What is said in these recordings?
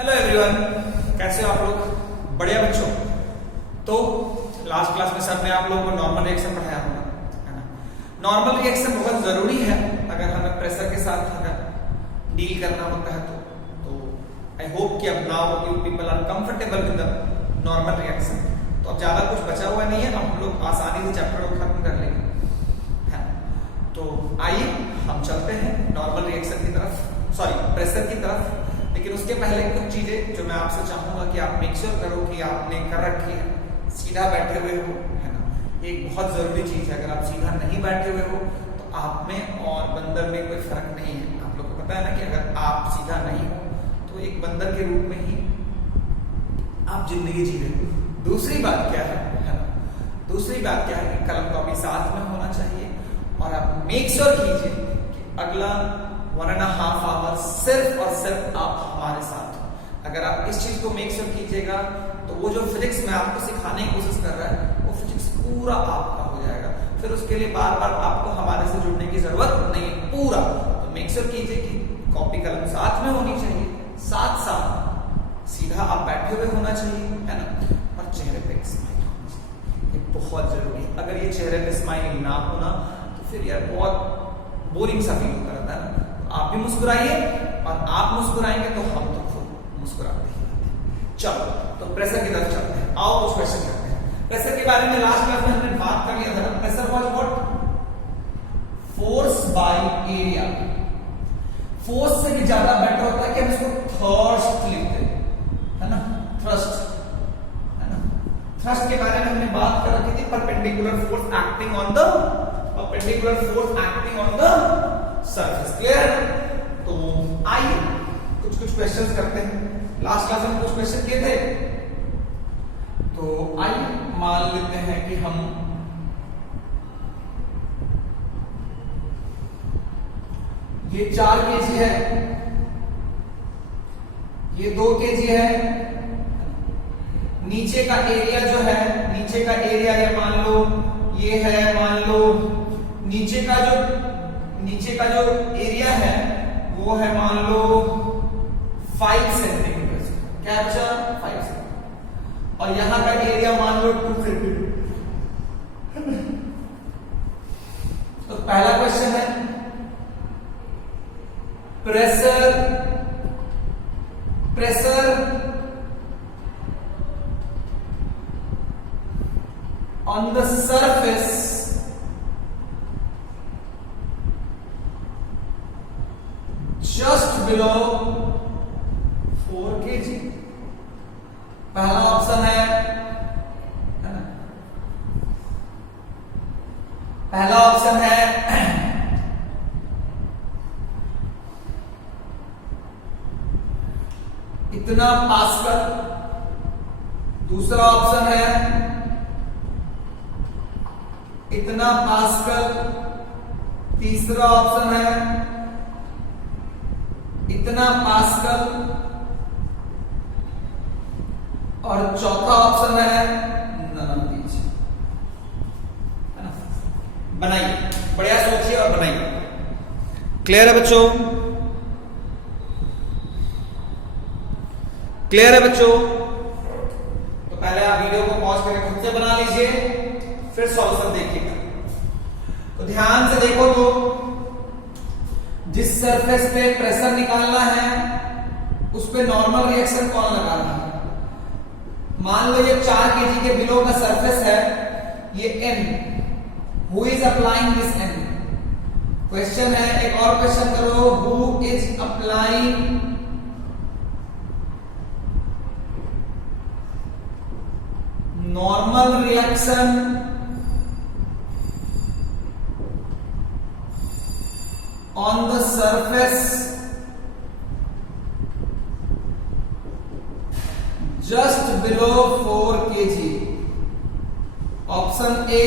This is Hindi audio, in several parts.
हेलो एवरीवन, कैसे हो आप लोग? बढ़िया बच्चों। तो लास्ट क्लास में सर ने आप लोगों को नॉर्मल रिएक्शन पढ़ाया होगा, है ना। नॉर्मल रिएक्शन बहुत जरूरी है अगर हमें प्रेशर के साथ अगर डील करना होता है तो आई होप कि अब now you people are comfortable with the normal reaction. तो अब ज्यादा कुछ बचा हुआ नहीं है, अब हम लोग आसानी से चैप्टर को खत्म कर लेंगे, है। तो आइए हम चलते हैं नॉर्मल रिएक्शन की तरफ, सॉरी प्रेशर की तरफ। लेकिन उसके पहले कुछ चीजें जो मैं आपसे चाहूंगा कि आप मेक श्योर करो कि आपने कर रखी है, सीधा बैठे हुए हो, है ना। एक बहुत जरूरी चीज है, अगर आप सीधा नहीं बैठे हुए हो तो आप में और बंदर में कोई फर्क नहीं है। आप लोग को पता है ना कि अगर आप सीधा नहीं हो तो एक बंदर के रूप में ही आप जिंदगी जी रहे हो। दूसरी बात क्या है ना, दूसरी बात क्या है कि कलम कॉपी साथ में होना चाहिए और आप मेक श्योर कीजिए कि अगला 1.5 आवर सिर्फ और सिर्फ आप हमारे साथ हो। अगर आप इस चीज को मेक श्योर कीजिएगा तो वो जो फिजिक्स में आपको सिखाने की कोशिश कर रहा है वो फिजिक्स पूरा आपका हो जाएगा। फिर उसके लिए बार बार आपको हमारे से जुड़ने की जरूरत नहीं है, पूरा। तो मेक श्योर कीजिए कि कॉपी कलम साथ में होनी चाहिए, साथ साथ सीधा आप बैठे हुए होना चाहिए, है ना। और चेहरे पे स्माइल होनी चाहिए, ये बहुत जरूरी है। अगर ये चेहरे पे स्माइल ना होना तो फिर यार बहुत बोरिंग सा फील होता रहता है ना। आप भी मुस्कुराइए और आप मुस्कुराएंगे तो हम तो खुद मुस्कुराते ही। चलो तो प्रेशर की तरफ चलते हैं, आओ कुछ क्वेश्चन करते हैं। प्रेशर के बारे में लास्ट क्लास में हमने बात कर लिया था। Pressure was what? Force by area. Force से भी ज्यादा बेटर होता है कि हम इसको थ्रस्ट लिखते हैं, है ना, थ्रस्ट, है ना। थ्रस्ट के बारे में हमने बात कर रखी थी, perpendicular force acting on the surface. Clear? तो आइए कुछ क्वेश्चंस करते हैं। लास्ट क्लास में कुछ क्वेश्चन किए थे, तो आइए मान लेते हैं कि हम ये 4 kg है, ये 2 kg है। नीचे का एरिया जो है, नीचे का एरिया ये मान लो, ये है मान लो नीचे का जो एरिया है वो है मान लो 5 सेंटीमीटर। क्या बचा? 5 सेंटीमीटर। और यहां का एरिया मान लो 2 सेंटीमीटर। तो पहला क्वेश्चन है pressure on the surface just below 4 kg। पहला ऑप्शन है ना, पहला ऑप्शन है इतना पास्कल। दूसरा ऑप्शन है इतना पास्कल। तीसरा ऑप्शन है इतना पास्कल। और चौथा ऑप्शन है नन ऑफ दीज। बनाइए, बढ़िया सोचिए और बनाइए। क्लियर है बच्चों? क्लियर है बच्चों? तो पहले आप वीडियो को पॉज करके खुद से बना लीजिए, फिर सॉल्यूशन देखिएगा। तो ध्यान से देखो, तो जिस सरफेस पे प्रेशर निकालना है उस पे नॉर्मल रिएक्शन कौन लगाना है? मान लो ये 4 kg के बिलो का सरफेस है, ये N। Who is applying this N? Question है, एक और क्वेश्चन करो, who is applying normal reaction on the surface just below 4 kg? Option A,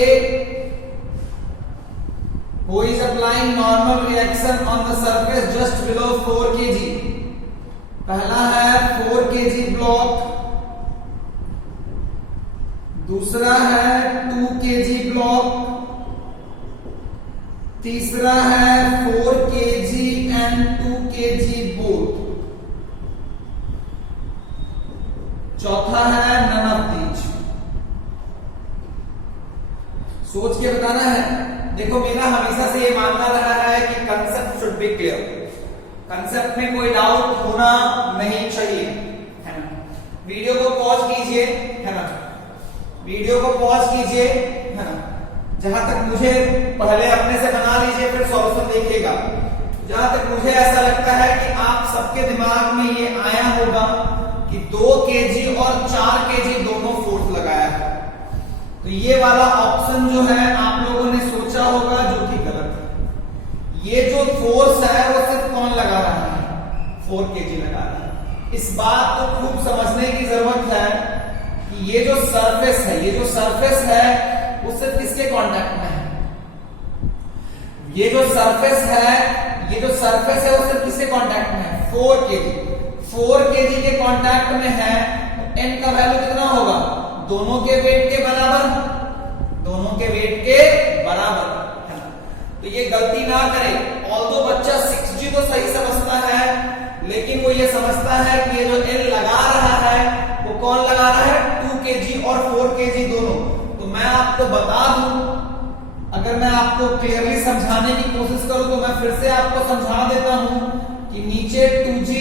who is applying normal reaction on the surface just below 4 kg? पहला है 4 kg ब्लॉक, दूसरा है 2 kg ब्लॉक, तीसरा है 4 kg and 2 kg बोथ। चौथा है नन ऑफ दीज। सोच के बताना है। देखो मेरा हमेशा से ये मानना रहा है कि concept should be clear, concept में कोई डाउट होना नहीं चाहिए, है ना। वीडियो को पॉज कीजिए, है ना, वीडियो को पॉज कीजिए, है ना। जहां तक मुझे पहले अपने से बना लीजिए, फिर सॉल्यूशन देखिएगा। जहां तक मुझे ऐसा लगता है कि आप सबके दिमाग में ये आया होगा कि 2 केजी और 4 केजी दोनों फोर्स लगाया है, तो ये वाला ऑप्शन जो है आप लोगों ने सोचा होगा जो कि गलत है। ये जो फोर्स है वो सिर्फ कौन लगा रहा है? 4 केजी लगा रहा है। इस बात को खूब समझने की जरूरत है कि ये जो सरफेस है, ये जो सरफेस है वो सिर्फ किसके कांटेक्ट में है? ये जो सरफेस है, ये जो सरफेस है वो सिर्फ किसके कांटेक्ट में है? 4 केजी। 4 केजी के कांटेक्ट में है तो n का वैल्यू कितना होगा? दोनों के वेट के बराबर, दोनों के वेट के बराबर, है ना। तो ये गलती ना करें। ऑल्दो बच्चा 6G तो सही समझता है, लेकिन वो ये समझता है कि ये जो n लगा रहा है वो कौन लगा रहा है? 2 केजी और 4 केजी दोनों। तो मैं आपको बता दूं, अगर मैं आपको क्लियरली समझाने की कोशिश करूं तो मैं फिर से आपको समझा देता हूं कि नीचे 2G,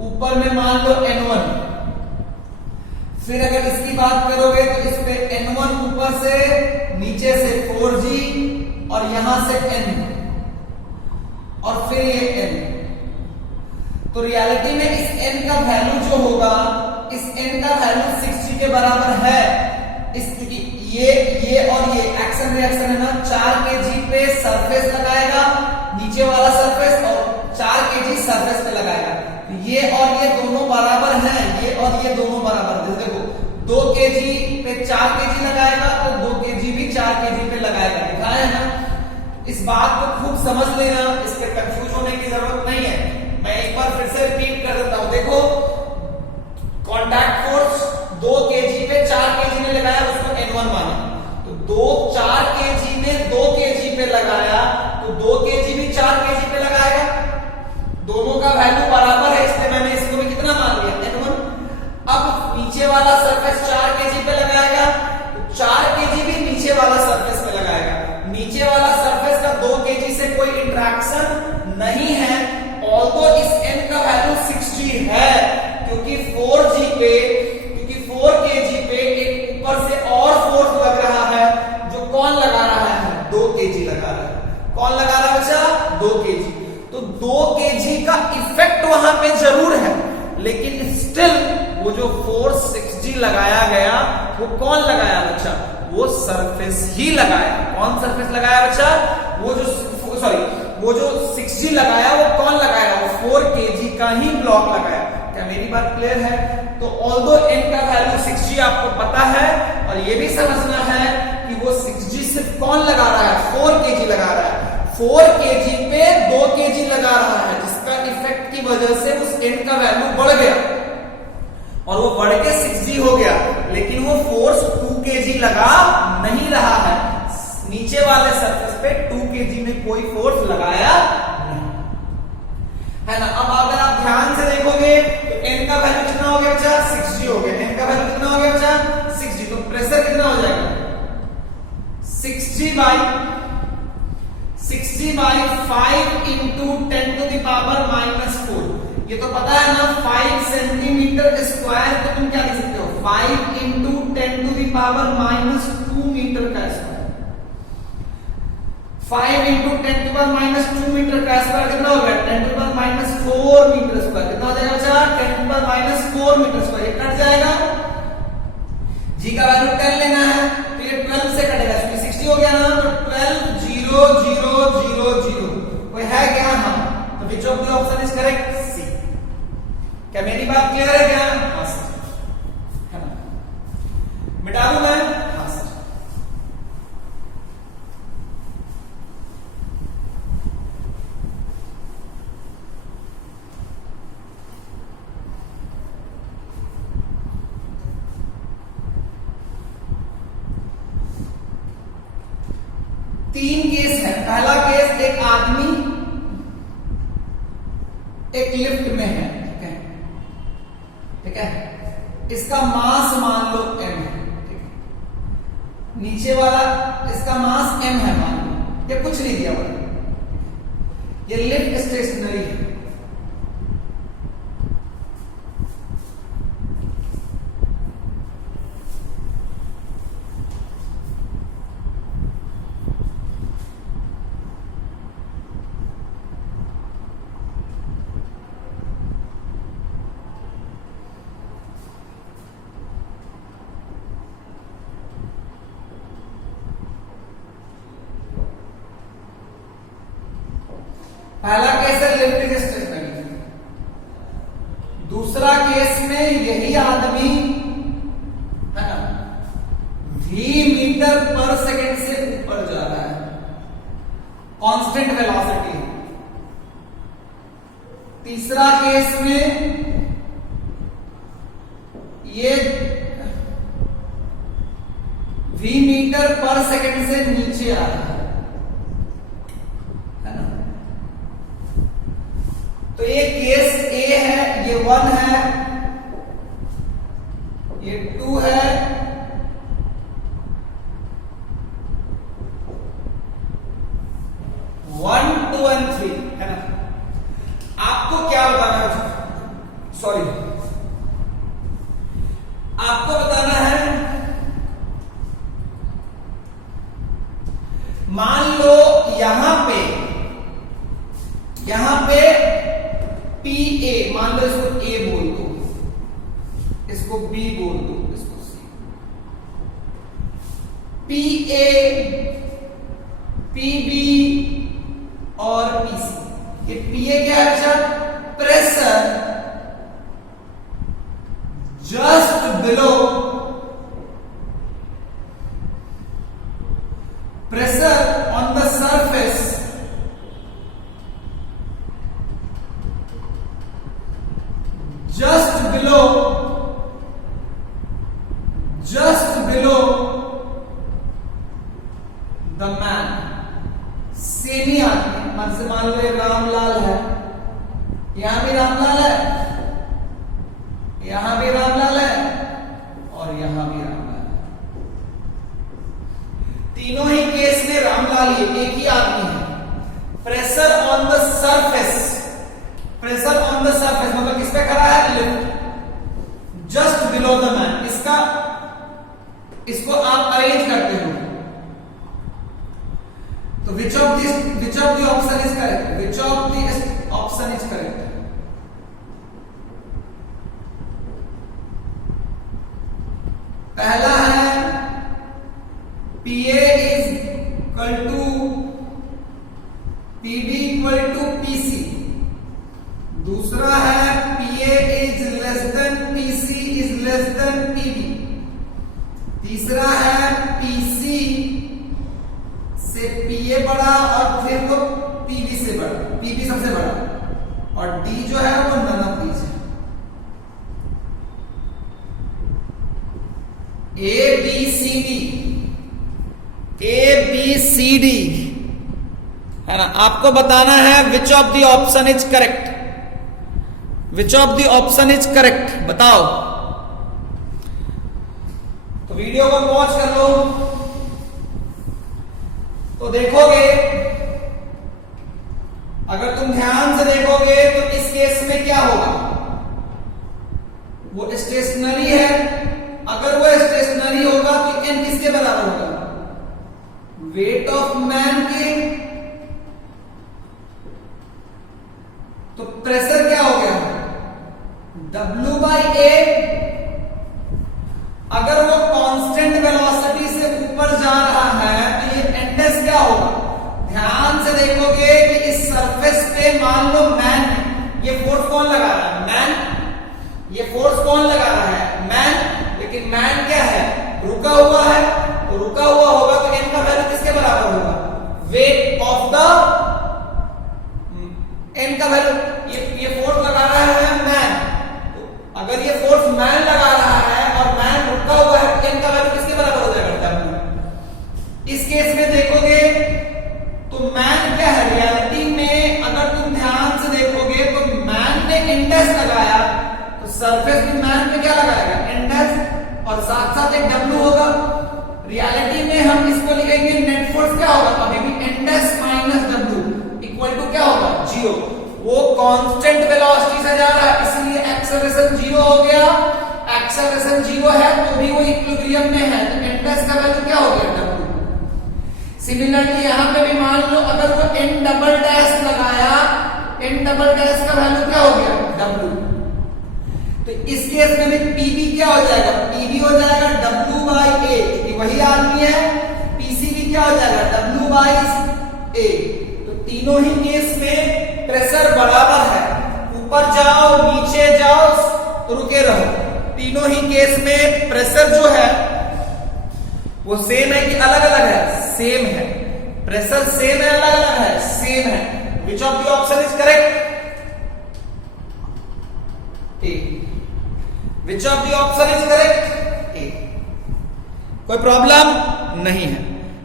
ऊपर में मान लो N1। फिर अगर इसकी बात करोगे तो इस पे N1 ऊपर से, नीचे से 4G और यहां से N और फिर ये N। तो रियलिटी में इस N का वैल्यू जो होगा, इस N का वैल्यू 6G के बराबर है। इस ये और ये एक्शन रिएक्शन है ना, 4 केजी पे सरफेस लगाएगा, नीचे वाला सरफेस, और 4 केजी सरफेस पे लगाएगा। ये और ये दोनों बराबर हैं, ये और ये दोनों बराबर हैं। देखो 2 केजी पे 4 केजी लगाएगा तो 2 केजी भी 4 केजी पे लगाएगा, दिखा है ना। इस बात को खूब समझ लेना, इस पे कंफ्यूज होने की जरूरत नहीं है। मैं एक बार फिर से रिपीट कर देता हूं। देखो कॉन्टैक्ट फोर्स 2 केजी पे 4 केजी ने लगाया, उसको N1 माना। तो 4 केजी ने 2 केजी पे लगाया तो 2 केजी भी 4 केजी पे लगाएगा, दोनों का वैल्यू बराबर है, इसलिए मैंने इसको भी कितना मान लिया? N1। अब नीचे वाला सरफेस 4 केजी पे लगाएगा तो 4 केजी भी नीचे वाला सरफेस पे लगाएगा। नीचे वाला सरफेस का 2 केजी से कोई इंटरेक्शन नहीं है, ऑल्दो इस N का वैल्यू 6G है, क्योंकि 4G पे, क्योंकि 4 केजी पे एक ऊपर से और फोर्स लग रहा है, जो कौन लगा रहा है? 2 केजी लगा रहा है। कौन लगा रहा है बच्चा? 2 केजी। तो 2 केजी का इफेक्ट वहां पे जरूर है, लेकिन स्टिल वो जो फोर्स 6G लगाया गया वो कौन लगाया बच्चा? वो सरफेस ही लगाया। कौन सरफेस लगाया बच्चा? वो जो वो जो 6G लगाया वो कौन लगाया? वो 4 केजी का ही ब्लॉक लगाया। क्या मेरी बात क्लियर है? तो ऑल्दो n का वैल्यू 6G आपको पता है, और ये भी समझना है कि वो 6G सिर्फ कौन लगा रहा है? 4 केजी लगा रहा है। 4 केजी पे 2 केजी लगा रहा है, जिसका इफेक्ट की वजह से उस n का वैल्यू बढ़ गया और वो बढ़ के 6G हो गया, लेकिन वो फोर्स 2 केजी लगा नहीं रहा है। नीचे वाले सरफेस पे 2 केजी में कोई फोर्स लगाया नहीं, है ना। अब अगर आप ध्यान से देखोगे तो n का वैल्यू कितना हो गया बच्चा? 6G हो गया। n का वैल्यू कितना हो गया बच्चा? 6G। तो प्रेशर कितना हो जाएगा? 6G by 5 into 10 to the power -4। ये तो पता है ना, 5 सेंटीमीटर स्क्वायर तो तुम क्या लिख सकते हो? 5 into 10 to the power -2 metre का square. 5 into 10 to power -2 metre का स्क्वायर कितना हो गया? 10 टू पावर -4 मीटर स्क्वायर। कितना हो जाएगा बच्चा? 10 टू पावर -4 मीटर स्क्वायर। ये कट जाएगा, जी का वैल्यू 10 लेना है तो ये 12 से कटेगा, क्योंकि 60 हो गया ना। तो 12 0 0 0 0 कोई है क्या? हाँ। तो which of the option is correct? C. क्या मेरी बात क्लियर है क्या? हाँ सर, है ना। मिटा दूं मैं? हाँ सर। तीन केस है। पहला केस, एक आदमी एक लिफ्ट में है, ठीक है, ठीक है। इसका मास मान लो m है, ठीक है, नीचे वाला इसका मास m है मान लो, ये कुछ नहीं दिया हुआ, ये लिफ्ट स्टेशनरी है। पहला केस है लिफ्टिंग स्टेशनरी, दूसरा केस में यही आदमी है ना v मीटर पर सेकंड से ऊपर जा रहा है, कांस्टेंट वेलोसिटी। तीसरा केस में ये v मीटर पर सेकंड से नीचे आ रहा है ना। तो ये केस ए है, ये 1 है, ये 2 है, वन, 2 एंड 3 है ना। आपको क्या बताना है, सॉरी आपको बताना है, मान लो यहां पे पी ए, मान लो इसको ए बोल दो, इसको बी बोल दो, इसको सी, पी ए, पी बी और पी सी। ये पी ए क्या है बच्चा? Pressure just below, pressure on the surface just below the man, semi आदमी, मान लो ये रामलाल है, यहां भी रामलाल है, यहां भी रामलाल है और यहां भी रामलाल है। तीनों ही केस में रामलाल ये एक ही आदमी है। Pressure on the surface, pressure on the surface मतलब किस पे खड़ा है? Lift just below the man. इसको आप अरेंज करते हो तो which of the option is correct? Which of the option is correct? पहला है PA is equal to PB equal to PC, दूसरा है PA is less than PC is less than PB, तीसरा है PC से PA बड़ा और फिर वो PB से बड़ा, PB सबसे बड़ा, और D जो है वो नन ऑफ दीज है। A B C D है ना। आपको बताना है which of the option is correct, which of the option is correct, बताओ। तो वीडियो को पॉज कर लो तो देखोगे, अगर तुम ध्यान से देखोगे तो इस केस में क्या होगा? वो स्टेशनरी है, अगर वो स्टेशनरी होगा तो n किसके बराबर होगा? वेट ऑफ मैन के। तो प्रेशर क्या हो गया? W/A। अगर वो कांस्टेंट वेलोसिटी से ऊपर जा रहा है तो ये एंडेस क्या होगा? ध्यान से देखोगे कि इस सरफेस पे मान लो मैन, ये फोर्स कौन लगा रहा है? मैन। ये फोर्स कौन लगा रहा है? मैन। लेकिन मैन क्या है? रुका हुआ है, तो रुका हुआ होगा तो n का वैल्यू किसके बराबर होगा? वेट ऑफ द, n का वैल्यू, ये फोर्स लगा रहा है मैन, तो अगर ये फोर्स मैन लगा रहा है और मैन रुका हुआ है तो n का वैल्यू किसके बराबर हो जाएगा? इस केस में देखोगे तो मैन क्या है? रियलिटी में अगर तुम ध्यान से देखोगे तो मैन ने इंडेक्स लगाया तो सरफेस भी मैन पे क्या लगाएगा, एन डैश, और साथ साथ एक डब्ल्यू होगा। रियलिटी में हम इसको लिखेंगे नेट फोर्स क्या होगा, अभी भी N dash minus W equal to क्या होगा, 0। वो कांस्टेंट वेलोसिटी से जा रहा है, इसलिए एक्सेलरेशन 0 हो गया। एक्सेलरेशन 0 है तो भी वो इक्विलिब्रियम में है, तो एन डैश का वैल्यू क्या हो गया, डब्ल्यू। सिमिलरली यहां पे भी मान लो अगर वो एन डबल डैश लगाया, एन डबल डैश का वैल्यू क्या हो गया, डब्ल्यू। तो इस केस में भी पीबी क्या हो जाएगा, पीबी हो जाएगा डब्ल्यू बाई ए, क्योंकि वही आदमी है। पीसीबी क्या हो जाएगा, डब्ल्यू बाई ए। तो तीनों ही केस में प्रेशर बराबर है, ऊपर जाओ नीचे जाओ रुके रहो, तीनों ही केस में प्रेशर जो है वो सेम है कि अलग अलग है, सेम है। प्रेशर सेम है, अलग अलग है, सेम है। Which of the option is correct, A. Which of the option is correct, A. कोई प्रॉब्लम नहीं है।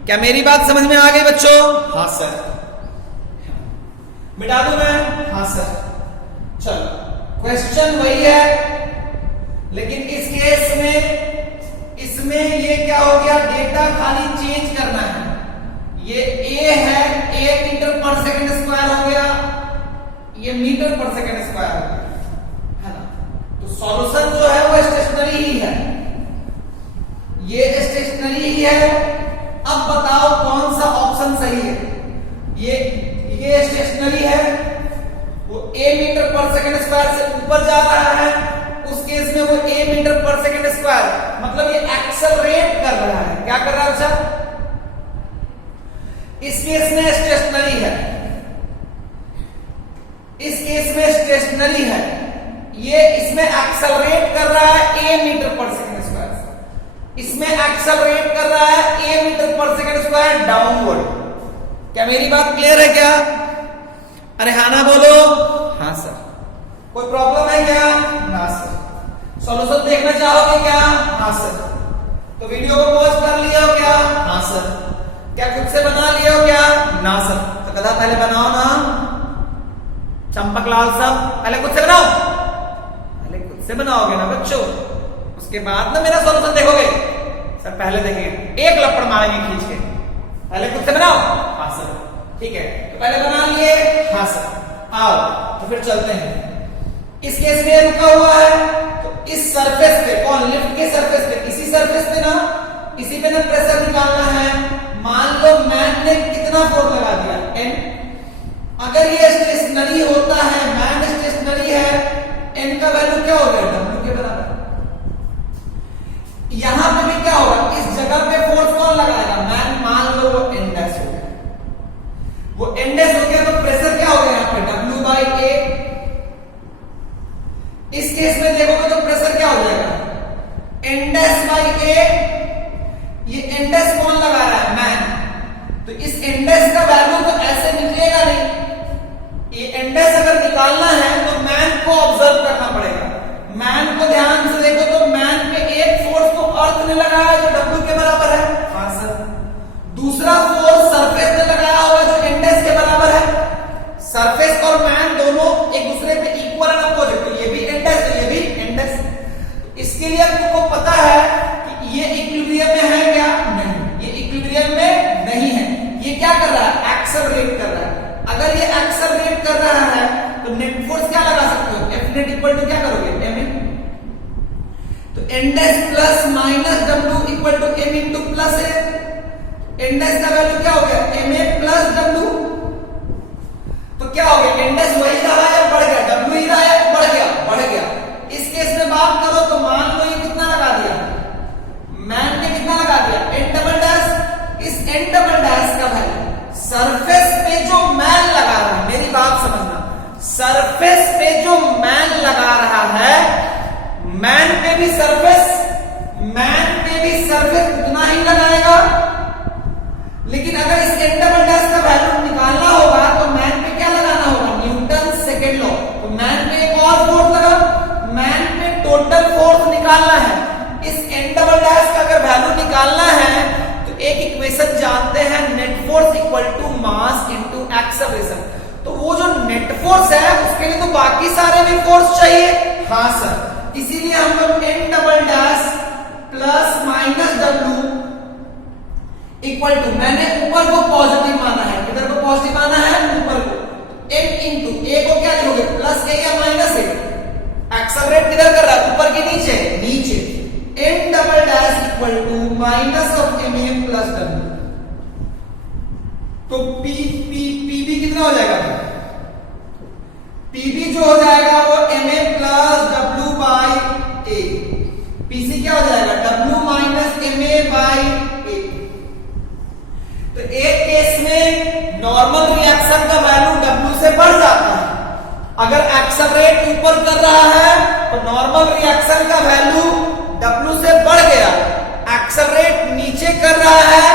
क्या मेरी बात समझ में आ गई बच्चों, हाँ सर। मिटा दूं मैं, हाँ सर। चलो क्वेश्चन वही है, लेकिन इस केस में इसमें ये क्या हो गया, डेटा खाली चेंज करना है। ये a है, a मीटर पर सेकंड स्क्वायर हो गया, ये मीटर पर सेकंड स्क्वायर हो गया, है ना। तो सॉल्यूशन जो है वो स्टेशनरी ही है, ये स्टेशनरी ही है। अब बताओ कौन सा ऑप्शन सही है। ये स्टेशनरी है, वो a मीटर पर सेकंड स्क्वायर से ऊपर जा रहा है, उस केस में वो a मीटर पर सेकंड स्क्वायर, मतलब ये एक्सेलरेट कर रहा है। क्या कर रहा है बच्चा, इस केस में स्टेशनरी है, इस केस में स्टेशनरी है, ये इसमें एक्सेलरेट कर रहा है a मीटर पर सेकंड स्क्वायर, इसमें एक्सेलरेट कर रहा है a मीटर पर सेकंड स्क्वायर डाउनवर्ड। क्या मेरी बात क्लियर है क्या, अरे हाँ ना बोलो, हाँ सर। कोई प्रॉब्लम है क्या, ना सर। सॉल्यूशन देखना चाहोगे क्या, हाँ सर। तो वीडियो को पॉज कर लिया हो क्या, हाँ सर। क्या खुद से बना लिया हो क्या, ना सर। तो कदा पहले बनाओ ना, चंपकलाल साहब पहले खुद से बनाओ, पहले खुद से बनाओगे ना बच्चों, उसके बाद ना मेरा सॉल्यूशन देखोगे। सर पहले देखेंगे, एक लपड़ मारेंगे खींच के, पहले खुद से बनाओ, हाँ सर। ठीक है, तो पहले बना लिए, हाँ सर। आओ तो फिर चलते हैं। इस केस में रुका हुआ है, तो इस सरफेस पे, कौन, लिफ्ट के सरफेस पे, इसी सरफेस पे ना, इसी पे ना प्रेशर निकालना है। मान लो मैन ने कितना फोर्स लगा दिया, एन। अगर ये स्टेशनरी होता है, मैन स्टेशनरी है, एन का वैल्यू क्या हो गया, डब्ल्यू के बराबर। यहां पे भी क्या होगा, इस जगह पे फोर्स कौन लगाएगा, मैन। मान लो वो एन डैश हो गया, वो एन डैश हो गया, तो प्रेशर क्या हो गया यहाँ पे, डब्ल्यू बाई ए। इस केस में देखोगे तो प्रेशर क्या हो जाएगा, एन डैश बाई ए। ये एन डैश कौन लगा रहा है, मैन। तो इस एन डैश का वैल्यू तो ऐसे निकलेगा नहीं। ये एन डैश अगर निकालना है तो मैन को ऑब्जर्व करना पड़ेगा। मैन को ध्यान से देखो तो मैन पे एक फोर्स तो अर्थ ने लगाया जो डब्ल्यू के बराबर है, हाँ सर। दूसरा फोर्स सरफेस ने लगाया होगा जो एन डैश के बराबर है। सरफेस और मैन दोनों एक दूसरे पे इक्वल एंड अपोजिट, तो ये भी एन डैश, तो ये भी एन डैश। इसके लिए आपको पता है कि ये इक्विलिब्रियम में है क्या, नहीं, ये इक्विलिब्रियम में नहीं है। ये क्या कर रहा है, एक्सेलरेट कर रहा है। अगर ये एक्सेलरेट कर रहा है तो नेट फोर्स क्या लगा सकते हो, एफ नेट इक्वल टू क्या करोगे, एम इन। तो N dash plus minus W equal to M into plus A. N dash का वैल्यू क्या हो गया, एम ए प्लस डब्ल्यू। तो क्या हो गया, एन डैश वही रहा है, बढ़ गया, डब्ल्यू ही रहा है, बढ़ गया, बढ़ गया। इस केस में बात करो तो मान लो ये कितना लगा दिया, मैन ने कितना लगा दिया, एन डबल डैश। इस एन डबल डैश का वैल्यू सरफेस पे जो मैन लगा रहा है, मेरी बात समझना, सरफेस पे जो मैन लगा रहा है, मैन पे भी सरफेस उतना ही लगाएगा। लेकिन अगर इस एन डबल डैश का वैल्यू निकालना होगा तो मैन पे क्या लगाना होगा, न्यूटन सेकेंड लॉ। तो मैन पे एक और फोर्स लगा, मैन पे टोटल फोर्स निकालना है। इस एन डबल डैश का अगर वैल्यू निकालना है तो एक इक्वेशन जानते हैं, net force equal to mass into acceleration. तो वो जो नेट फोर्स है उसके लिए तो बाकी सारे भी फोर्स चाहिए, हाँ सर। इसीलिए हम लोग n double dash plus minus W equal to, मैंने ऊपर को पॉजिटिव माना है, किधर को पॉजिटिव माना है, ऊपर को, n इंटू a को क्या लिखोगे, प्लस a या माइनस a, एक्सेलरेट किधर कर रहा है, ऊपर के नीचे, नीचे, n double dash equal to minus of ma plus w। तो पीबी कितना हो जाएगा, पीबी जो हो जाएगा वो ma plus w by a, PC क्या हो जाएगा, w minus ma by a। तो एक केस में नॉर्मल रिएक्शन का वैल्यू w से बढ़ जाता है, अगर एक्सेलरेट ऊपर कर रहा है तो नॉर्मल रिएक्शन का वैल्यू w से बढ़ गया, एक्सेलरेट नीचे कर रहा है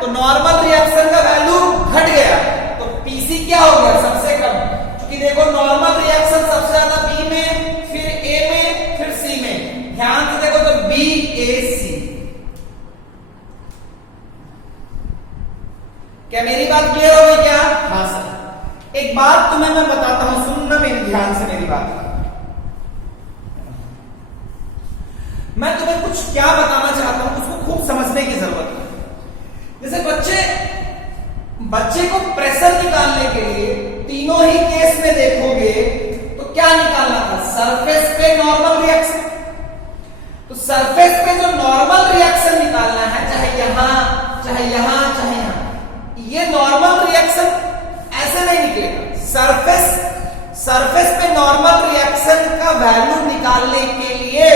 तो नॉर्मल रिएक्शन का वैल्यू घट गया, तो पीसी क्या हो गया, सबसे कम, क्योंकि देखो नॉर्मल रिएक्शन सबसे ज्यादा बी में, फिर ए में, फिर सी में, ध्यान से देखो तो बी ए सी। क्या मेरी बात क्लियर हो गई क्या, हाँ सर। एक बात तुम्हें मैं बताता हूं, सुनना मेरी ध्यान से मेरी बात, मैं तुम्हें कुछ क्या बताना चाहता हूं उसको खूब समझने की जरूरत है। जैसे बच्चे को प्रेशर निकालने के लिए तीनों ही केस में देखोगे तो क्या निकालना था, सरफेस पे नॉर्मल रिएक्शन, तो सरफेस पे जो नॉर्मल रिएक्शन निकालना है, चाहे यहां चाहे यहां चाहे यहां, ये नॉर्मल रिएक्शन ऐसे नहीं निकलेगा, सरफेस पे नॉर्मल रिएक्शन का वैल्यू निकालने के लिए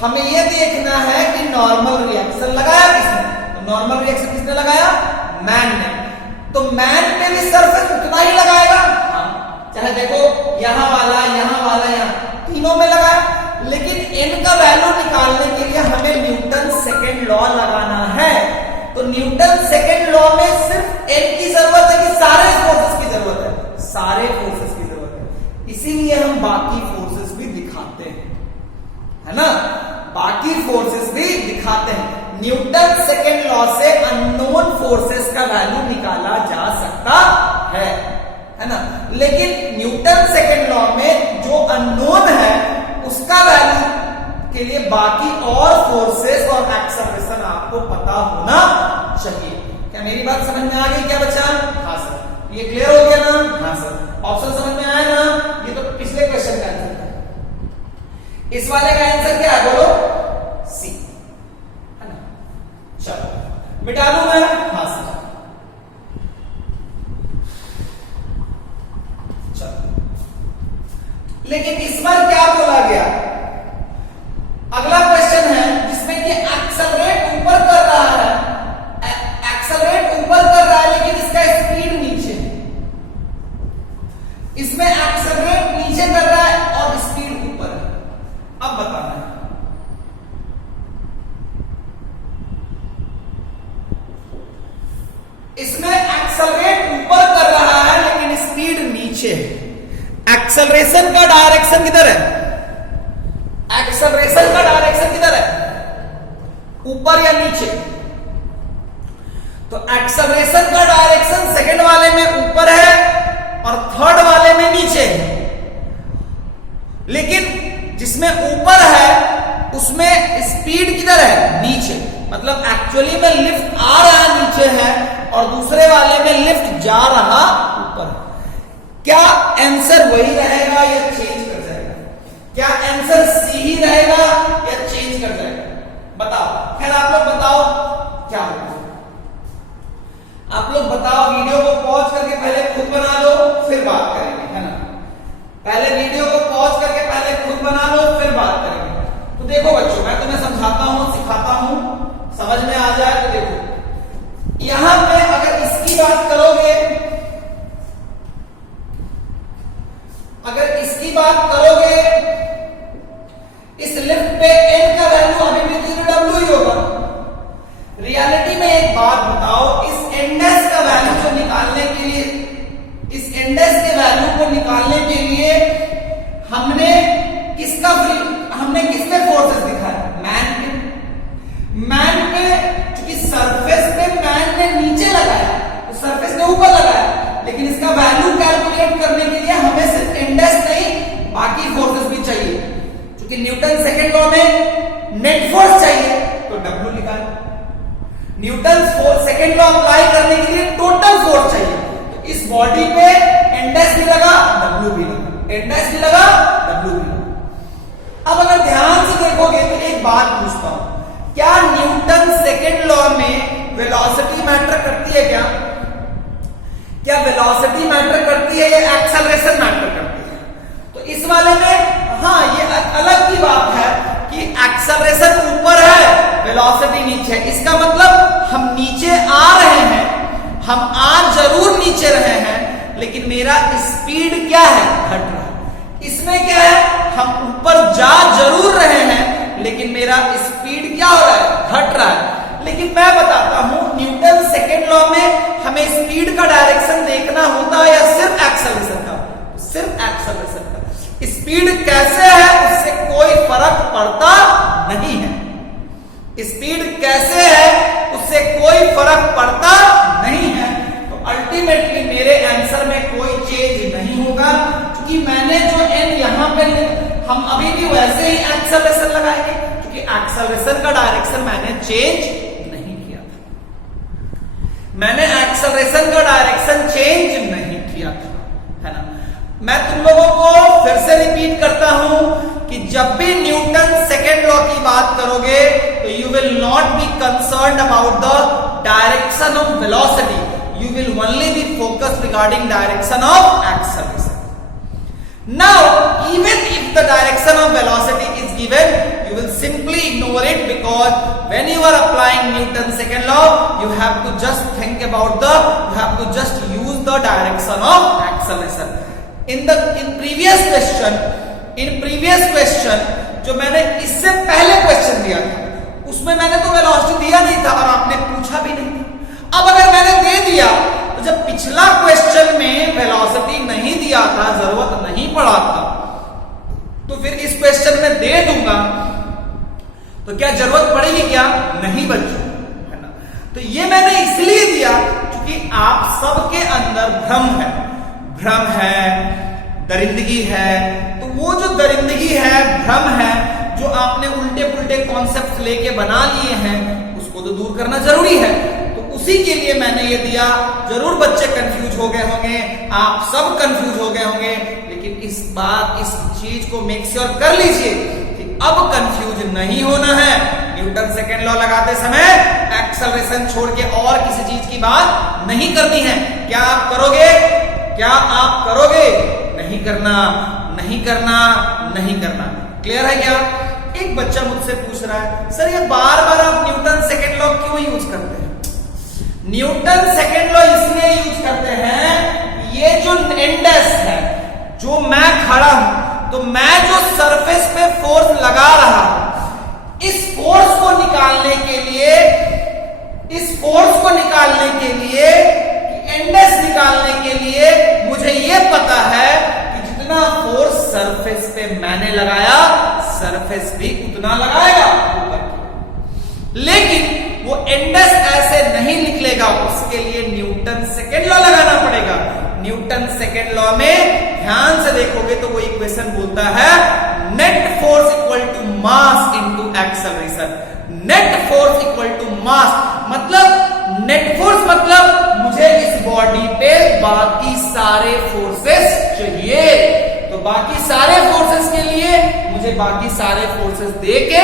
हमें यह देखना है कि नॉर्मल रिएक्शन लगाया किसने, तो नॉर्मल रिएक्शन किसने लगाया, मैन ने, तो मैन पे भी सरफेस उतना ही लगाएगा, चाहे देखो यहां वाला यहां तीनों में लगाया, लेकिन n का वैल्यू निकालने के लिए हमें न्यूटन सेकंड लॉ लगाना है, तो न्यूटन सेकंड लॉ में सिर्फ n की जरूरत है कि सारे फोर्सेस की जरूरत है, सारे फोर्सेस की जरूरत है, इसीलिए हम बाकी फोर्सेस भी दिखाते हैं, है ना, बाकी फोर्सेस भी दिखाते हैं। न्यूटन सेकंड लॉ से अननोन फोर्सेस का वैल्यू निकाला जा सकता है ना, लेकिन न्यूटन सेकंड लॉ में जो अननोन है उसका वैल्यू के लिए बाकी और फोर्सेस और एक्सेलरेशन आपको पता होना चाहिए। क्या मेरी बात समझ में आ गई क्या बच्चा, हाँ सर, ये क्लियर हो गया ना, हाँ सर, ऑप्शन समझ में आया ना, ये तो पिछले क्वेश्चन का आंसर है, इस वाले का आंसर क्या है बोलो, सी, है ना। चलो मिटा दूं मैं, हाँ सर, चलो, लेकिन इस बार क्या बोला गया, अगला क्वेश्चन है जिसमें कि एक्सेलरेट ऊपर कर रहा है, एक्सेलरेट ऊपर कर रहा है लेकिन इसका स्पीड नीचे है, इसमें एक्सेलरेट नीचे कर रहा है और स्पीड ऊपर है, अब बताना है, इसमें एक्सेलरेट ऊपर कर रहा है लेकिन स्पीड नीचे है, एक्सेलरेशन का डायरेक्शन किधर है, एक्सेलरेशन का डायरेक्शन किधर है, ऊपर या नीचे, तो एक्सेलरेशन का डायरेक्शन सेकंड वाले में ऊपर है और थर्ड वाले में नीचे है, लेकिन जिसमें ऊपर है उसमें स्पीड किधर है, नीचे, मतलब एक्चुअली में लिफ्ट आ रहा नीचे है और दूसरे वाले में लिफ्ट जा रहा ऊपर है। क्या आंसर वही रहेगा या चेंज कर जाएगा, क्या आंसर सी ही रहेगा या चेंज कर जाएगा, बताओ, खैर आप लोग बताओ क्या होगा, आप लोग बताओ, वीडियो को पॉज करके पहले खुद बना लो फिर बात करेंगे, है ना, पहले वीडियो को पॉज करके पहले खुद बना लो फिर बात करेंगे। तो देखो बच्चों, मैं तुम्हें समझाता हूं, सिखाता हूं, समझ में आ जाए तो देखो, यहां पे अगर इसकी बात करोगे, अगर इसकी बात करोगे, इस लिफ्ट पे n का वैल्यू अभी भी w ही होगा। रियलिटी में एक बात बताओ, इस इंडेक्स का वैल्यू को निकालने के लिए, इस इंडेक्स के वैल्यू को निकालने के लिए हमने किस पे फोर्सेस दिखाया, मैन पे, क्योंकि सरफेस पे मैन ने नीचे लगाया तो सरफेस ने ऊपर लगाया, लेकिन इसका वैल्यू कैलकुलेट करने के लिए हमें सिर्फ इंडेक्स नहीं बाकी फोर्सेस भी चाहिए, क्योंकि सेकेंड लॉ में नेट फोर्स चाहिए तो W निकाल, न्यूटन सेकेंड लॉ अप्लाई करने के लिए टोटल फोर्स चाहिए, तो इस बॉडी पे एंडेस भी लगा W भी लगा, एंडेस भी लगा W भी लगा। अब अगर ध्यान से देखोगे तो एक बात पूछता हूं, क्या न्यूटन सेकेंड लॉ में वेलोसिटी मैटर करती है? क्या वेलोसिटी मैटर करती है या एक्सेलरेशन मैटर करती है? तो इस वाले में हाँ, ये अलग की बात है कि एक्सेलरेशन ऊपर है, वेलोसिटी नीचे है। इसका मतलब हम नीचे आ रहे हैं, हम आ जरूर नीचे रहे हैं, लेकिन मेरा स्पीड क्या है? घट रहा है। इसमें क्या है, हम ऊपर जा जरूर रहे हैं, लेकिन मेरा स्पीड क्या हो रहा है? घट रहा है। लेकिन मैं बताता हूं, न्यूटन सेकेंड लॉ में हमें स्पीड का डायरेक्शन देखना होता है या सिर्फ एक्सेलरेशन का? सिर्फ एक्सेलरेशन का। स्पीड कैसे है उससे कोई फर्क पड़ता नहीं है, स्पीड कैसे है उससे कोई फर्क पड़ता नहीं है। तो अल्टीमेटली मेरे आंसर में कोई चेंज नहीं होगा, क्योंकि मैंने जो n यहां पे हम अभी भी वैसे ही एक्सेलरेशन लगाएंगे, क्योंकि एक्सेलरेशन का डायरेक्शन मैंने चेंज नहीं किया था, मैंने एक्सेलरेशन का डायरेक्शन चेंज नहीं किया था, है ना। मैं तुम लोगों को फिर से रिपीट करता हूं कि जब भी न्यूटन सेकेंड लॉ की बात करोगे तो you will not be concerned about the direction of velocity, you will only be focused regarding direction of acceleration. Now, even if the direction of velocity is given, you will simply ignore it, because when you are applying Newton's second law, you have to just think about you have to just use the direction of acceleration. In previous question, जो मैंने इससे पहले क्वेश्चन दिया था, उसमें मैंने तो वेलोसिटी दिया नहीं था और आपने पूछा भी नहीं था। अब अगर मैंने दे दिया, तो जब पिछला क्वेश्चन में वेलोसिटी नहीं दिया था, जरूरत नहीं पड़ा था, तो फिर इस क्वेश्चन में दे दूंगा तो क्या जरूरत पड़ेगी? क्या नहीं बच्चों, है ना। तो ये मैंने इसलिए दिया क्योंकि आप सबके अंदर भ्रम है, दरिंदगी है। तो वो जो दरिंदगी है, भ्रम है, जो आपने उल्टे पुल्टे कॉन्सेप्ट लेके बना लिए हैं, उसको तो दूर करना जरूरी है। उसी के लिए मैंने ये दिया। जरूर बच्चे कंफ्यूज हो गए होंगे, आप सब कंफ्यूज हो गए होंगे, लेकिन इस चीज को मेक श्योर कर लीजिए कि अब कंफ्यूज नहीं होना है। न्यूटन सेकेंड लॉ लगाते समय एक्सेलरेशन छोड़ के और किसी चीज की बात नहीं करनी है। क्या आप करोगे? नहीं करना, नहीं करना, नहीं करना। क्लियर है क्या? एक बच्चा मुझसे पूछ रहा है, सर ये बार बार आप न्यूटन सेकेंड लॉ क्यों यूज करते हैं? न्यूटन सेकेंड लॉ इसलिए यूज करते हैं, ये जो इंडेक्स है, जो मैं खड़ा हूं, तो मैं जो सरफेस पे फोर्स लगा रहा हूं, इस फोर्स को निकालने के लिए, इंडेक्स निकालने के लिए मुझे ये पता है कि जितना फोर्स सरफेस पे मैंने लगाया, सरफेस भी उतना लगाएगा ऊपर की। लेकिन वो इंडेक्स ऐसे नहीं निकलेगा, उसके लिए न्यूटन सेकेंड लॉ लगाना पड़ेगा। न्यूटन सेकेंड लॉ में ध्यान से देखोगे तो वो इक्वेशन बोलता है net force equal to mass into acceleration. Net force equal to mass मतलब, नेट फोर्स मतलब मुझे इस बॉडी पे बाकी सारे फोर्सेस चाहिए, तो बाकी सारे फोर्सेस के लिए मुझे बाकी सारे फोर्सेस देके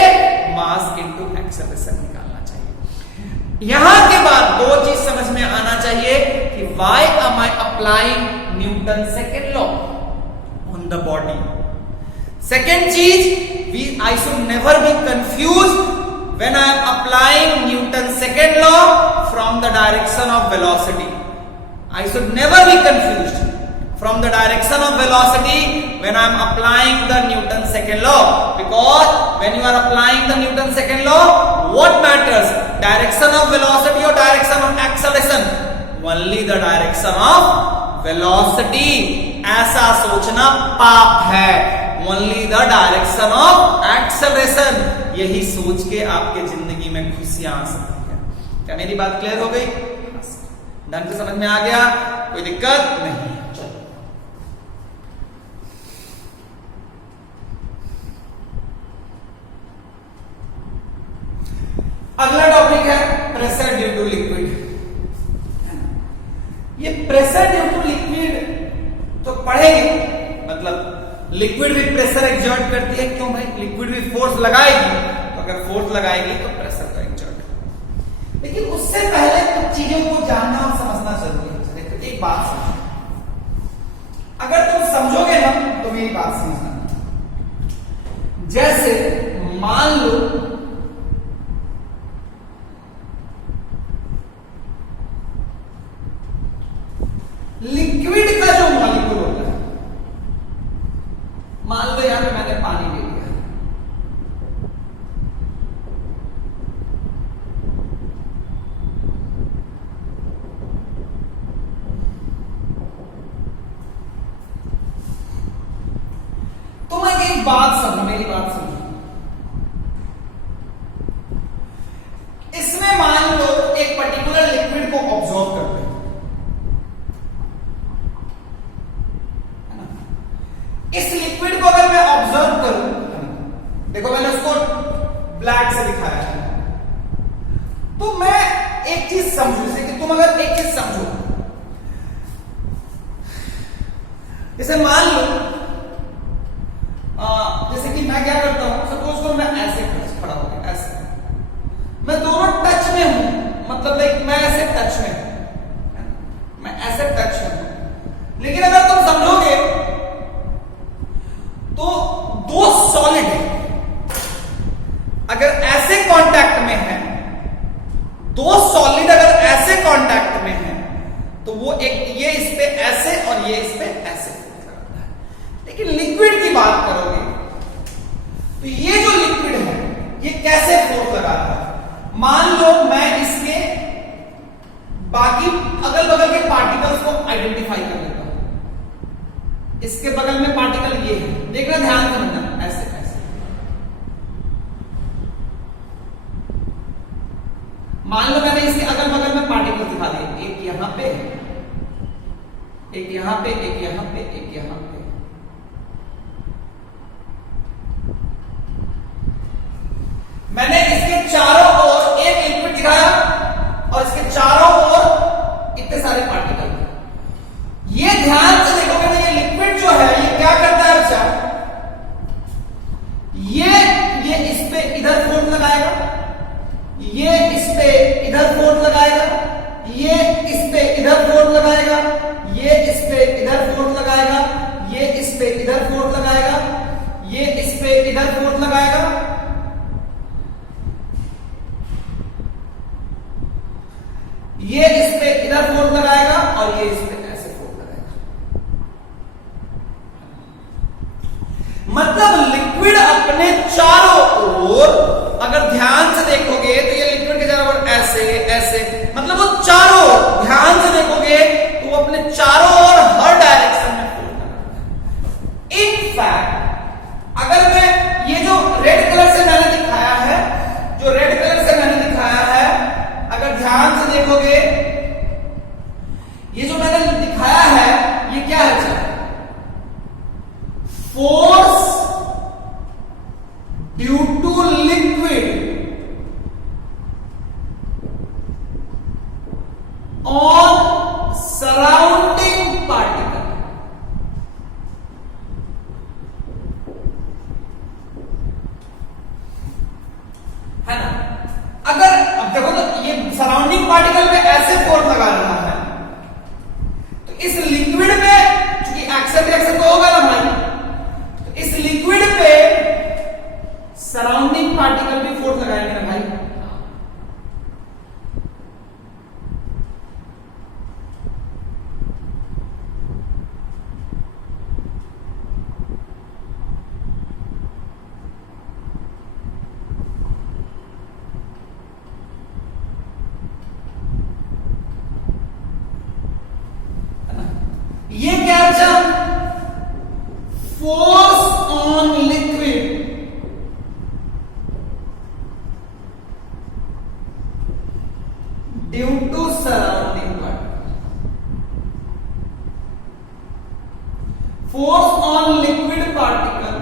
मास इनटू एक्सेलरेशन निकालना चाहिए। यहां के बाद दो चीज समझ में आना चाहिए कि why am I applying Newton second law on the body. Second चीज, I should never be confuse when I am applying Newton's second law from the direction of velocity. I should never be confused from the direction of velocity when I am applying the Newton's second law, because when you are applying the Newton's second law, what matters? Direction of velocity or direction of acceleration? Only the direction of velocity. ऐसा सोचना पाप है। Only the direction of acceleration. यही सोच के आपके जिंदगी में खुशियां आ सकती है। क्या मेरी बात क्लियर हो गई? ढंग से समझ में आ गया? कोई दिक्कत नहीं। लिक्विड भी प्रेशर एक्सर्ट करती है। क्यों भाई? लिक्विड भी फोर्स लगाएगी, तो अगर फोर्स लगाएगी तो प्रेशर तो एक्सर्ट। लेकिन उससे पहले कुछ चीजों को जानना और समझना जरूरी है। देखो एक बात समझो, अगर तुम समझोगे ना तो मेरी बात समझना। जैसे मान लो लिक्विड का जो मॉलिक्यूल होता है, मान लो यहां पे मैंने पानी ले लिया, तुम एक बात समझो, मेरी बात समझो। इसमें मान लो एक पर्टिकुलर लिक्विड को ऑब्जर्व करते हैं, इस लिक्विड को अगर मैं ऑब्जर्व करूं, देखो मैंने उसको ब्लैक से दिखाया है, तो मैं एक चीज समझू, जैसे कि तुम अगर एक चीज समझो, जैसे मान लो जैसे कि मैं क्या करता हूं, सपोज करो मैं ऐसे खड़ा हो गया, ऐसे मैं दोनों टच में हूं, मतलब लाइक मैं ऐसे टच में हूं, मैं ऐसे टच में हूं। लेकिन अगर तुम समझोगे तो दो सॉलिड अगर ऐसे कांटेक्ट में है, दो सॉलिड अगर ऐसे कांटेक्ट में है, तो वो एक ये इस पे ऐसे और ये इस पे ऐसे करता है। लेकिन लिक्विड की बात करोगे तो ये जो लिक्विड है ये कैसे फोर्स लगाता है? मान लो मैं इसके बाकी अगल बगल के पार्टिकल्स को आइडेंटिफाई कर लेता हूं। इसके बगल में पार्टिकल ये है, देखना ध्यान से समझना, ऐसे ऐसे। मान लो मैंने इसके अगल बगल में पार्टिकल दिखा दिए, एक यहां पे, एक यहां पे, एक यहां पे, एक यहां पे। मैंने इसके चारों ओर एक लिक्विड दिखाया और इसके चारों ओर इतने सारे पार्टिकल। ये ध्यान से देखोगे तो ये लिक्विड जो है ये क्या करता है बच्चा, ये इस पे इधर फोर्स लगाएगा, ये इस पे इधर फोर्स लगाएगा, ये इस पे इधर फोर्स लगाएगा, ये इस पे इधर फोर्स लगाएगा, ये इस पे इधर फोर्स लगाएगा, ये इस पे इधर फोर्स लगाएगा, ये इस पे इधर फोर्स लगाएगा और ये इस पे ऐसे फोर्स लगाएगा। मतलब लिक्विड अपने चारों ओर अगर ध्यान से देखोगे तो ये लिक्विड के चारों ओर ऐसे ऐसे, मतलब वो चारों ओर ध्यान से देखोगे तो वो अपने चारों ओर हर डायरेक्शन में फोर्स लगाएगा। इनफैक्ट अगर मैं ये जो रेड कलर से मैंने दिखाया है, जो रेड कलर से मैंने दिखाया है, अगर ध्यान से देखोगे ये जो मैंने दिखाया है ये क्या है? Force due to liquid on surrounding particle. है ना? अगर अब देखो तो ये सराउंडिंग पार्टिकल पे ऐसे फोर्स लगा रहा है, तो इस लिक्विड पे क्योंकि एक्शन रिएक्शन तो होगा ना भाई, तो इस लिक्विड पे सराउंडिंग पार्टिकल भी फोर्स लगाएंगे ना भाई। ये क्या अच्छा? Force on liquid due to surrounding particle. Force on liquid particle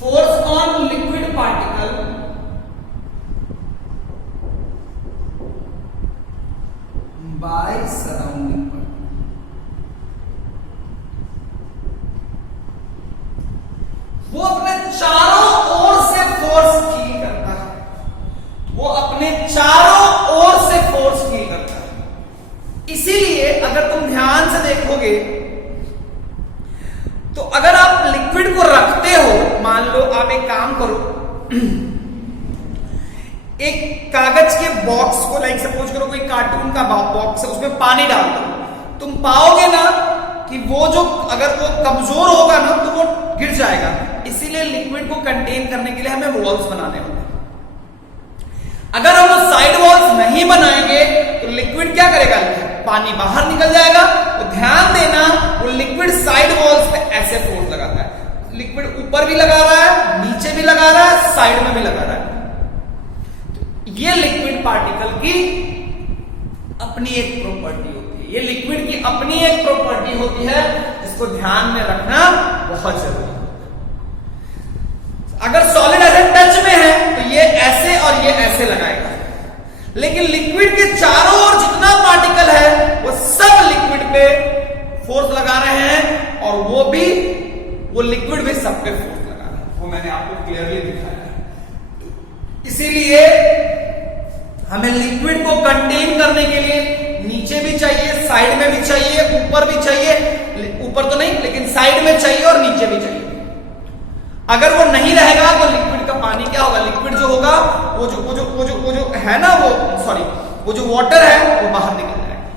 force on liquid particle by surrounding वो अपने चारों ओर से फोर्स फील करता है, वो अपने चारों ओर से फोर्स फील करता है। इसीलिए अगर तुम ध्यान से देखोगे तो अगर आप लिक्विड को रखते हो, मान लो आप एक काम करो, एक कागज के बॉक्स को, लाइक सपोज करो कोई कार्टून का बॉक्स है, उसमें पानी डाल दो, तुम पाओगे ना कि वो जो अगर वो कमजोर होगा ना तो वो गिर जाएगा। इसीलिए लिक्विड को कंटेन करने के लिए हमें वॉल्स बनाने होते हैं। अगर हम वो साइड वॉल्स नहीं बनाएंगे तो लिक्विड क्या करेगा, पानी बाहर निकल जाएगा। तो ध्यान देना, वो लिक्विड साइड वॉल्स पे ऐसे फोर्स लगाता है। लिक्विड ऊपर भी लगा रहा है, नीचे भी लगा रहा है, साइड में भी लगा रहा है। तो ये लिक्विड पार्टिकल की अपनी एक प्रॉपर्टी होती है, ये लिक्विड की अपनी एक प्रॉपर्टी होती है, इसको ध्यान में रखना बहुत जरूरी है। अगर सॉलिड ऐसे टच में है तो ये ऐसे और ये ऐसे लगाएगा, लेकिन लिक्विड के चारों ओर जितना पार्टिकल है वो सब लिक्विड पे फोर्स लगा रहे हैं, और वो लिक्विड भी सब पे फोर्स लगा रहा है। वो मैंने आपको क्लियरली दिखाया है। इसीलिए हमें लिक्विड को कंटेन करने के लिए नीचे भी चाहिए, साइड में भी चाहिए, ऊपर भी चाहिए, ऊपर तो नहीं लेकिन साइड में चाहिए और नीचे भी चाहिए। अगर वो नहीं रहेगा तो लिक्विड का पानी क्या होगा, लिक्विड जो होगा वो जो है ना, वो जो वाटर है वो बाहर निकल जाएगा,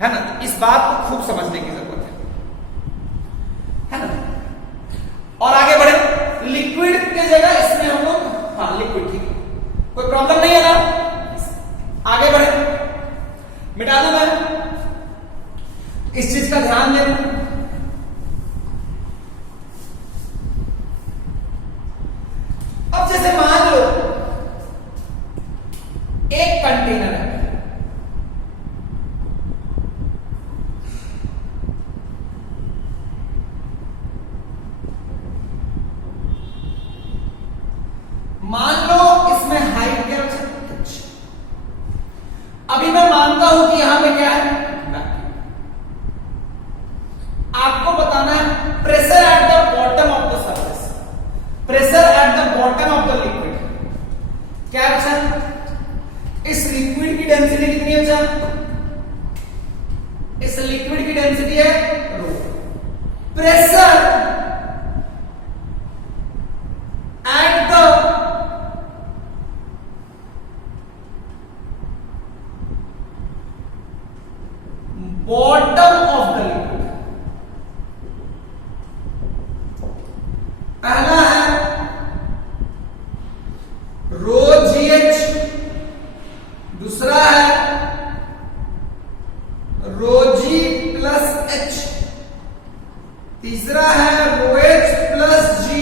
है ना। तो इस बात को खूब समझने की जरूरत है ना। और आगे बढ़े, लिक्विड के जगह इसमें हम लोग, हाँ लिक्विड, ठीक है, कोई प्रॉब्लम नहीं है ना। आगे बढ़े, मिटा दूं मैं, इस चीज का ध्यान देना। अब जैसे मान लो एक कंटेनर है, मान लो इसमें हाइट क्या है, अभी मैं मानता हूं कि यहां पे क्या है, आपको बताना है pressure at the bottom of the surface, pressure at the bottom of the liquid क्या है, इस लिक्विड की डेंसिटी कितनी है, इस लिक्विड की डेंसिटी है rho. Pressure at the bottom of the liquid, पहला है रो GH, दूसरा है रो G प्लस H, तीसरा है रो H प्लस G,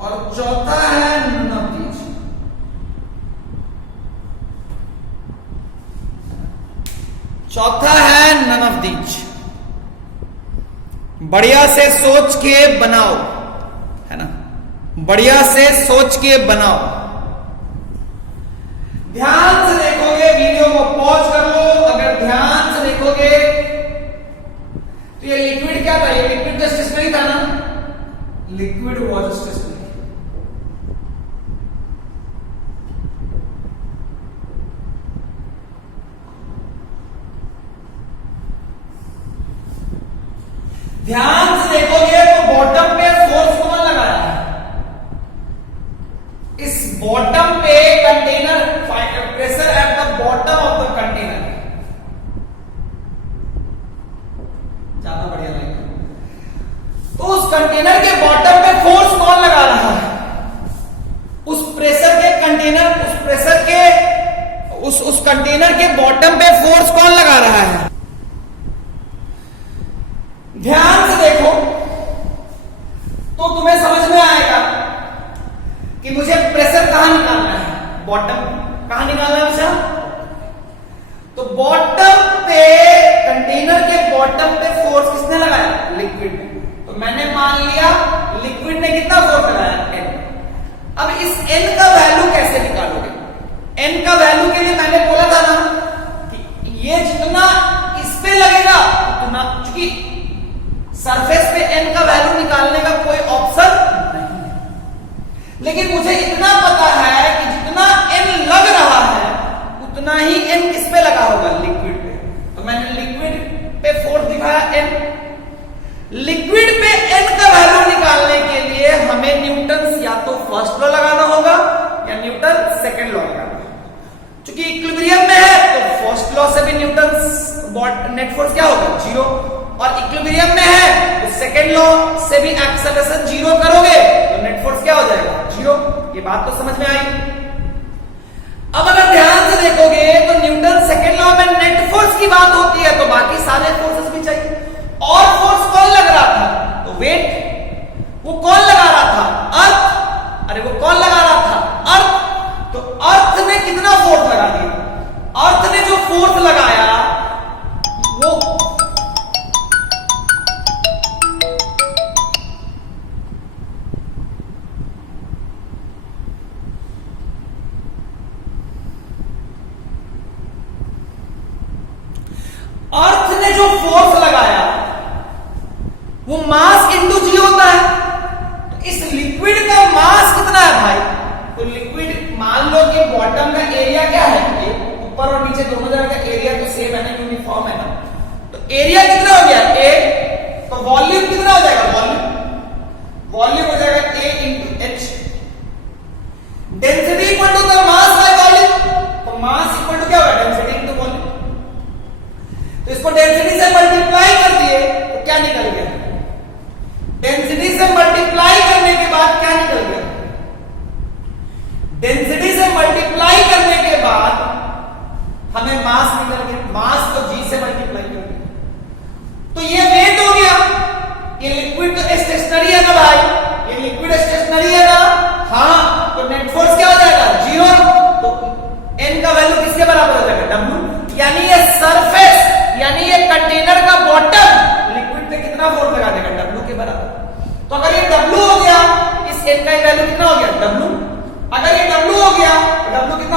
और चौथा है नतीज। चौथा है नन ऑफ दीज। बढ़िया से सोच के बनाओ, है ना, बढ़िया से सोच के बनाओ। ध्यान से देखोगे, वीडियो को पॉज कर लो, अगर ध्यान से देखोगे तो ये लिक्विड क्या था, ये लिक्विड का स्टेशनरी था ना, लिक्विड वाज स्टेशनरी। ध्यान से देखोगे तो बॉटम पे फोर्स कौन लगाया है, इस बॉटम पे container, pressure at the bottom of the container, ज्यादा बढ़िया लगेगा। तो उस कंटेनर के बॉटम पे फोर्स कौन लगा रहा है, उस प्रेशर के कंटेनर, उस प्रेशर के उस कंटेनर के बॉटम पे फोर्स कौन लगा रहा है। ध्यान से देखो तो तुम्हें समझ में आएगा कि मुझे प्रेशर कहां निकालना है, बॉटम कहां निकालना है मुझे। तो बॉटम पे, कंटेनर के बॉटम पे फोर्स किसने लगाया, लिक्विड ने। तो मैंने मान लिया लिक्विड ने कितना फोर्स लगाया, N। अब इस N का वैल्यू कैसे निकालोगे, N का वैल्यू के लिए मैंने बोला था ना कि ये जितना इस पे लगेगा उतना, चूंकि सरफेस पे N का वैल्यू निकाल एन किस पे लगा होगा? लिक्विड पे। तो मैंने लिक्विड पे फोर्स दिखाया एन। लिक्विड पे एन का वैल्यू निकालने के लिए हमें न्यूटन या तो फर्स्ट लॉ लगाना होगा या न्यूटन सेकंड लॉ लगाना होगा। क्योंकि इक्विलिब्रियम में है तो फर्स्ट लॉ से भी न्यूटन नेट फोर्स क्या होगा? जीरो। और इक्विलिब्रियम में है तो सेकंड लॉ से भी एक्सेलरेशन जीरो करोगे तो नेट फोर्स क्या हो जाएगा? जीरो। ये बात तो समझ में आई। अब अगर ध्यान से देखोगे तो न्यूटन सेकंड लॉ में नेट फोर्स की बात होती है तो बाकी सारे फोर्सेस भी चाहिए। और फोर्स कौन लग रहा था? तो वेट। वो कौन लगा रहा था? अर्थ। अरे वो कौन लगा रहा था? अर्थ। तो अर्थ ने कितना फोर्स लगा दिया? अर्थ ने जो फोर्स लगाया वो अर्थ ने जो फोर्स लगाया वो मास इंटू जी होता है। तो इस लिक्विड का मास कितना है भाई? तो लिक्विड मान लो कि बॉटम का एरिया क्या है? ऊपर और नीचे दोनों जगह का एरिया तो सेम है ना, यूनिफॉर्म है ना। तो एरिया कितना हो गया? ए। तो वॉल्यूम कितना हो जाएगा? वॉल्यूम हो जाएगा A into H. Density equal to the mass by volume. तो मास इक्वल टू क्या होगा? Density into volume. तो इसको डेंसिटी से मल्टीप्लाई कर दिए तो क्या निकल गया? डेंसिटी से मल्टीप्लाई करने के बाद क्या निकल गया? डेंसिटी से मल्टीप्लाई करने के बाद हमें मास निकल गया। मास को जी से मल्टीप्लाई कर दिया तो ये वेट हो गया। ये लिक्विड तो स्टेशनरी है ना भाई? ये लिक्विड स्टेशनरी है ना? हाँ। तो नेट फोर्स क्या हो जाएगा? जीरो। तो एन का वैल्यू किसके बराबर हो जाएगा? डब्ल्यू। यानी ये सरफेस यानी ये कंटेनर का बॉटम लिक्विड पे कितना फोर्स लगा देगा? डब्ल्यू के बराबर। तो अगर ये डब्ल्यू हो गया, इस एन का वैल्यू कितना हो गया? डब्ल्यू। अगर ये डब्ल्यू हो गया तो डब्ल्यू कितना